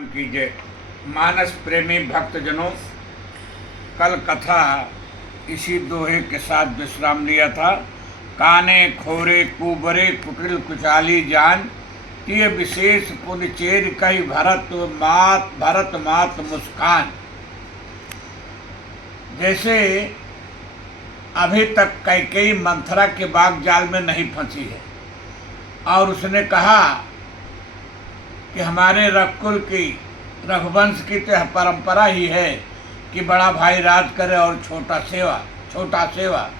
राम की जय। मानस प्रेमी भक्तजनों, कल कथा इसी दोहे के साथ विश्राम लिया था। काने खोरे कुबरे कुटिल कुचाली जान, ये विशेष पुण्य चेर कही भरत मात मुस्कान। जैसे अभी तक कैकेयी मंथरा के बाग जाल में नहीं फंसी है और उसने कहा कि हमारे रघुकुल की रघुवंश की तो परंपरा ही है कि बड़ा भाई राज करे और छोटा सेवा।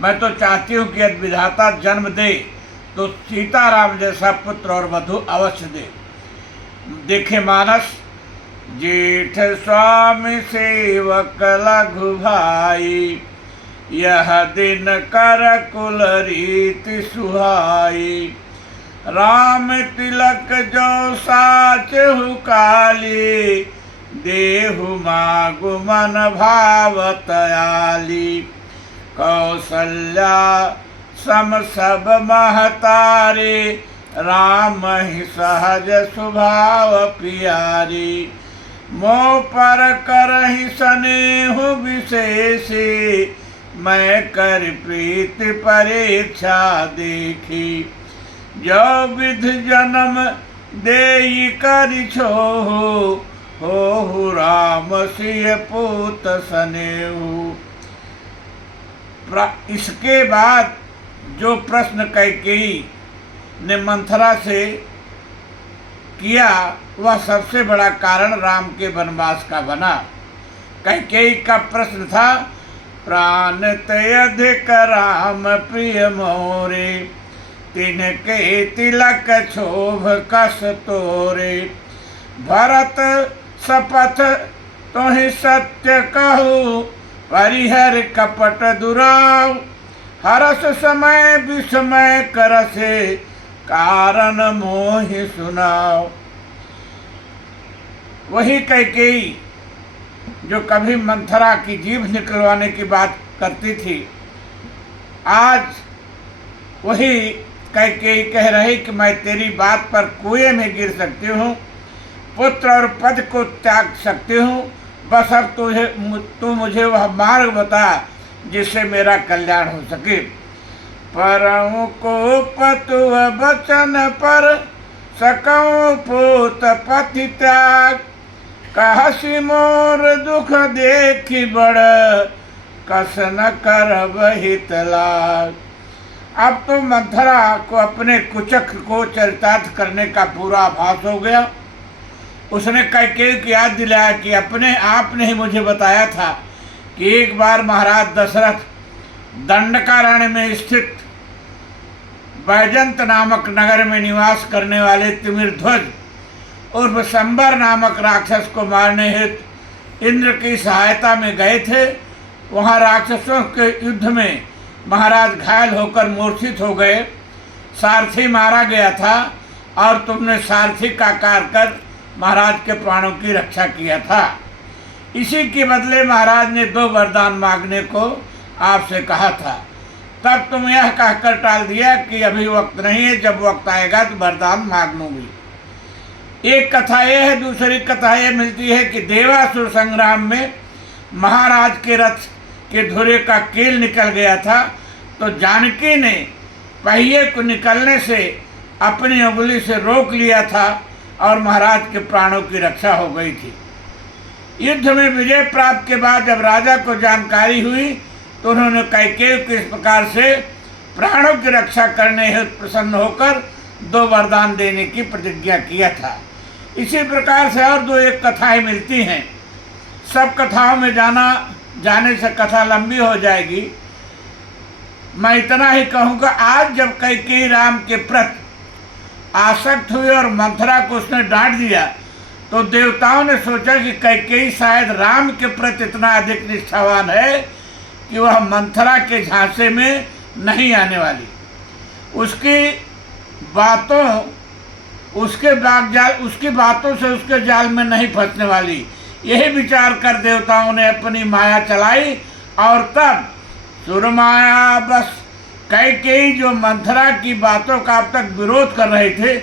मैं तो चाहती हूँ कि यदि विधाता जन्म दे तो सीताराम जैसा पुत्र और वधु अवश्य दे। देखे मानस, जेठ स्वामी सेवक लघु भाई, यह दिन कर कुल रीति सुहाई। राम तिलक जो साचहु काली, देहु मागु मन भावतयाली। कौसल्या सम सब महतारी, राम ही सहज स्वभाव प्यारी। मोह पर करहि स्नेहु विशेषी, मैं कर प्रीति परीक्षा देखी। जो विध जन्म देई करि छोहु, होहु राम सिय पूत स्नेहु। इसके बाद जो प्रश्न कैकेयी ने मंथरा से किया वह सबसे बड़ा कारण राम के वनवास का बना। कैकेयी का प्रश्न था, प्राण ते अधिक राम प्रिय मोरे, तिनके तिलक क्षोभ कस तोरे। भरत शपथ तोहि सत्य कहू, परिहर कपट दुराव। हरस समय विस्मय करसे, कारण मोहि सुनाओ। वही कैकेयी जो कभी मंथरा की जीभ निकलवाने की बात करती थी, आज वही कैकेयी कह रही कि मैं तेरी बात पर कुएं में गिर सकती हूँ, पुत्र और पद को त्याग सकती हूँ, बस अब तू मुझे वह मार्ग बता जिससे मेरा कल्याण हो सके। परम को पतुव बचन पर, सकऊं पूत पति त्याग। कहसी मोर दुख देखी बड़, कस न करब हित लाग। अब तो मंथरा को अपने कुचक्र को चरितार्थ करने का पूरा आभास हो गया। उसने कैकेयी को याद दिलाया कि अपने आप ने ही मुझे बताया था कि एक बार महाराज दशरथ दंडकारण्य में स्थित बैजंत नामक नगर में निवास करने वाले तिमिरध्वज उर्फ संबर नामक राक्षस को मारने हेतु इंद्र की सहायता में गए थे। वहाँ राक्षसों के युद्ध में महाराज घायल होकर मूर्छित हो गए, सारथी मारा गया था और तुमने सारथी का आकार कर महाराज के प्राणों की रक्षा किया था। इसी के बदले महाराज ने 2 वरदान मांगने को आपसे कहा था। तब तुम यह कहकर टाल दिया कि अभी वक्त नहीं है, जब वक्त आएगा तो वरदान मांग लूंगी। एक कथा यह है। दूसरी कथा यह मिलती है कि देवासुर संग्राम में महाराज के रथ के धुरे का कील निकल गया था, तो जानकी ने पहिए को निकलने से अपनी उंगली से रोक लिया था और महाराज के प्राणों की रक्षा हो गई थी। युद्ध में विजय प्राप्त के बाद जब राजा को जानकारी हुई तो उन्होंने कैकेयी को इस प्रकार से प्राणों की रक्षा करने हेतु प्रसन्न होकर 2 वरदान देने की प्रतिज्ञा किया था। इसी प्रकार से और 2-1 कथाएं मिलती हैं। सब कथाओं में जाने से कथा लंबी हो जाएगी। मैं इतना ही कहूँगा, आज जब कैकेयी राम के प्रति आसक्त हुई और मंथरा को उसने डांट दिया तो देवताओं ने सोचा कि कैकेयी शायद राम के प्रति इतना अधिक निष्ठावान है कि वह मंथरा के झांसे में नहीं आने वाली, उसकी बातों से उसके जाल में नहीं फंसने वाली। यही विचार कर देवताओं ने अपनी माया चलाई और तब सुरमाया बस कैकेयी जो मंथरा की बातों का अब तक विरोध कर रहे थे,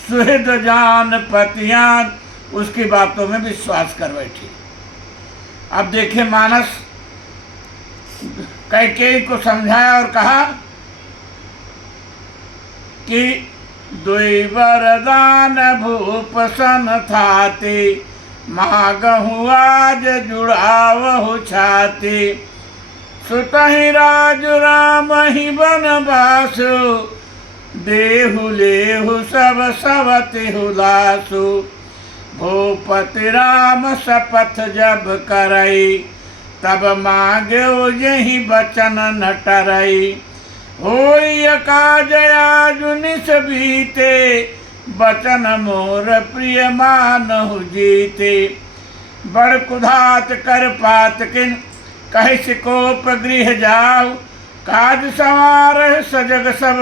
सुहृद जान पतियान उसकी बातों में विश्वास कर बैठी। अब देखे मानस कैकेयी को समझाया और कहा कि दुई वरदान भूप सन थाते, मागहु आज जुड़ावहु छाते। सुतहि राजु राम ही बनवासु, देहु लेहु सब सवतिहु लासु। भूपति राम शपथ जब करई, तब मांग्यो यही बचन न टरई। होई काज आजु निस बीते, बचन मोर प्रिय मानहु जीते। बड़ कुधात कर पात किन, कहि सिकोप गृह जाऊ। काज संवार सजग सब,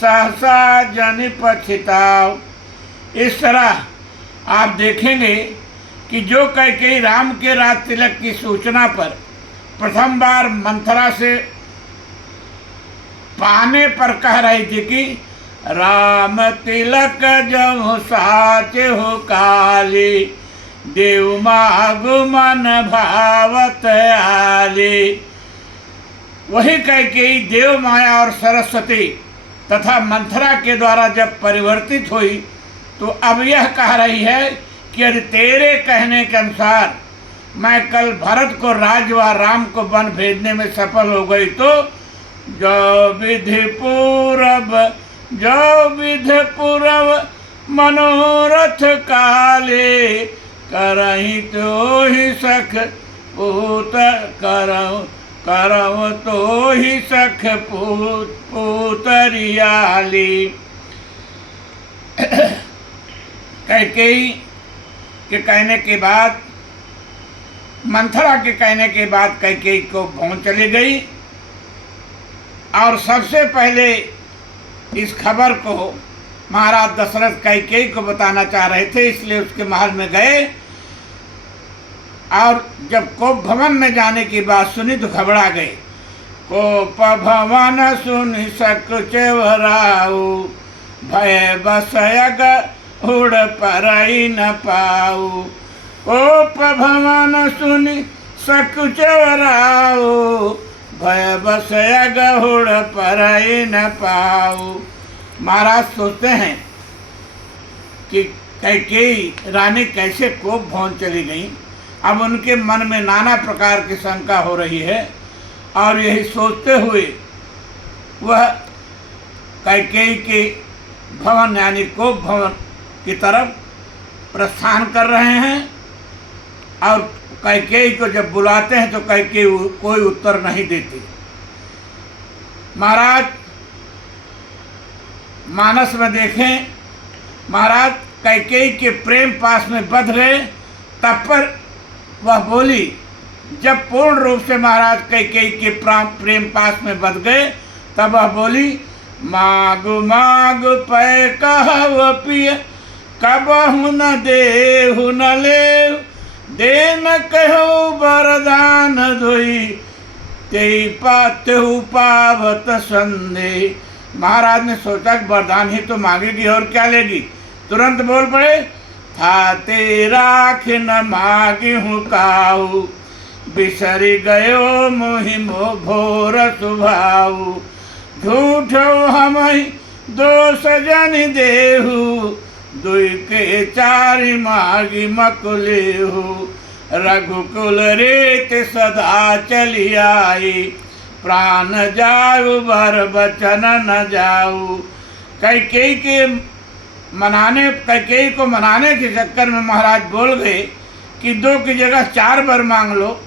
सहसा जन पछिताऊ। इस तरह आप देखेंगे कि जो कैकेयी राम के राज तिलक की सूचना पर प्रथम बार मंथरा से पाने पर कह रही थी कि राम तिलक जहु साच हो काली, देव मागु मन भावत आली। वही कैकेयी देव माया और सरस्वती तथा मंथरा के द्वारा जब परिवर्तित हुई, तो अब यह कह रही है कि यदि तेरे कहने के अनुसार मैं कल भरत को राज्य व राम को वन भेजने में सफल हो गई, तो जो विधि पूरब मनोरथ काले, करही तो ही सख पूत करव तो ही सख पूतरियाली। कैकेयी के कहने के बाद, मंथरा के कहने के बाद कैकेयी को भवन चली गई और सबसे पहले इस खबर को महाराज दशरथ कैकेयी को बताना चाह रहे थे, इसलिए उसके महल में गए। और जब कोप भवन में जाने की बात सुनी तो घबरा गए। कोप भवन सुनि सकुचवराऊ, भय बसयग उड़ परई न पाऊ। कोप भवन सुनि सकुचवराऊ, भय बसयग उड़ परई न पाऊ। महाराज सोचते हैं कि कैकेयी रानी कैसे कोप भवन चली गई। अब उनके मन में नाना प्रकार की शंका हो रही है और यही सोचते हुए वह कैकेयी के भवन यानी कोप भवन की तरफ प्रस्थान कर रहे हैं। और कैकेयी को जब बुलाते हैं तो कैकेयी कोई उत्तर नहीं देती। महाराज मानस में देखें, महाराज कैकेयी के प्रेम पास में बंध गए। तब पर वह बोली, जब पूर्ण रूप से महाराज कैकेयी के प्रेम पास में बंध गए, तब वह बोली, मागु मागु पै कहव पिय, कबहु न देहु न लेहु। दे न कहो वरदान धोई, तेहु पावत संदेह। महाराज ने सोचा कि वरदान ही तो मांगेगी और क्या लेगी। तुरंत बोल पड़े, थाते राख न मांगी हूँ काऊ, बिसरी गयो मोहि मो भोर सुभाऊ। झूठो हमहि दोष जन देहु, दुई के चारि मागी मकुलेहु। रघुकुल रेत सदा चली आई, प्राण जाऊ बर बचन न जाऊ। कैकेयी को मनाने के चक्कर में महाराज बोल गए कि 2 की जगह 4 वर मांग लो।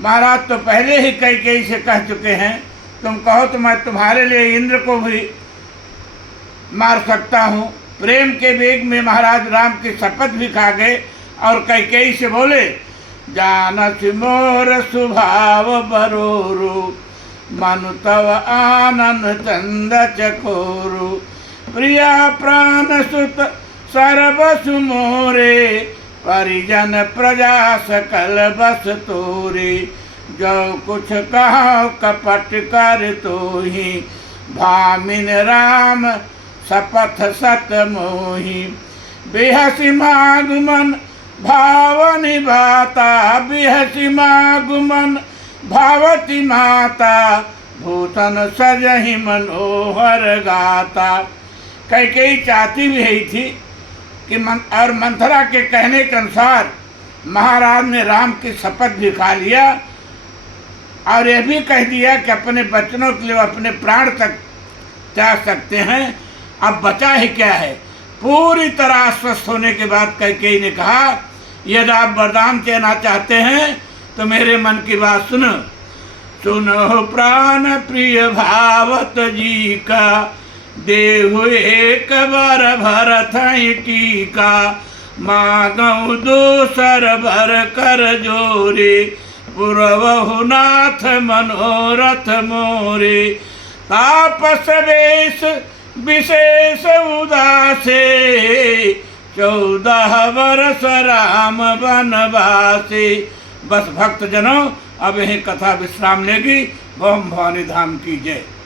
महाराज तो पहले ही कैकेयी से कह चुके हैं, तुम कहो तो मैं तुम्हारे लिए इंद्र को भी मार सकता हूँ। प्रेम के वेग में महाराज राम की शपथ भी खा गए और कैकेयी से बोले, जानत मोर स्वभाव बरोरु, मनु तव आनंद चंद चकोरु। प्रिया प्राण सुत सर्वसु मोरे, परिजन प्रजा सकल बस तोरे। जो कुछ कहो कपट कर तो ही, भामिन राम शपथ सत मोही। बेहसी मागुमन भावनि भाता, बेहसी मागुमन भावती माता, भूषण सजहि मनोहर गाता। कैकेयी चाहती भी यही थी कि और मंथरा के कहने के अनुसार महाराज ने राम की शपथ भी खा लिया और यह भी कह दिया कि अपने बचनों के लिए अपने प्राण तक त्याग सकते हैं। अब बचा ही क्या है। पूरी तरह आश्वस्त होने के बाद कैकेयी ने कहा, यदि आप वरदान देना चाहते हैं तो मेरे मन की बात सुनो। सुनो प्राण प्रिय भावत जी का, देहु एक बार भरत टीका, मांगऊ दोसर भर कर जोरे, पुरवहु नाथ मनोरथ मोरे। तापस वेश विशेष उदासे, 14 वर्ष राम वनवासे। बस भक्त जनों, अब यही कथा विश्राम लेगी। ओम भवानी धाम की जय।